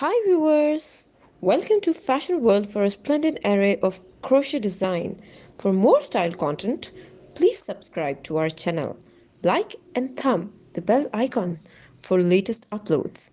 Hi viewers! Welcome to Fashion World for a splendid array of crochet design. For more style content, please subscribe to our channel. Like and thumb the bell icon for latest uploads.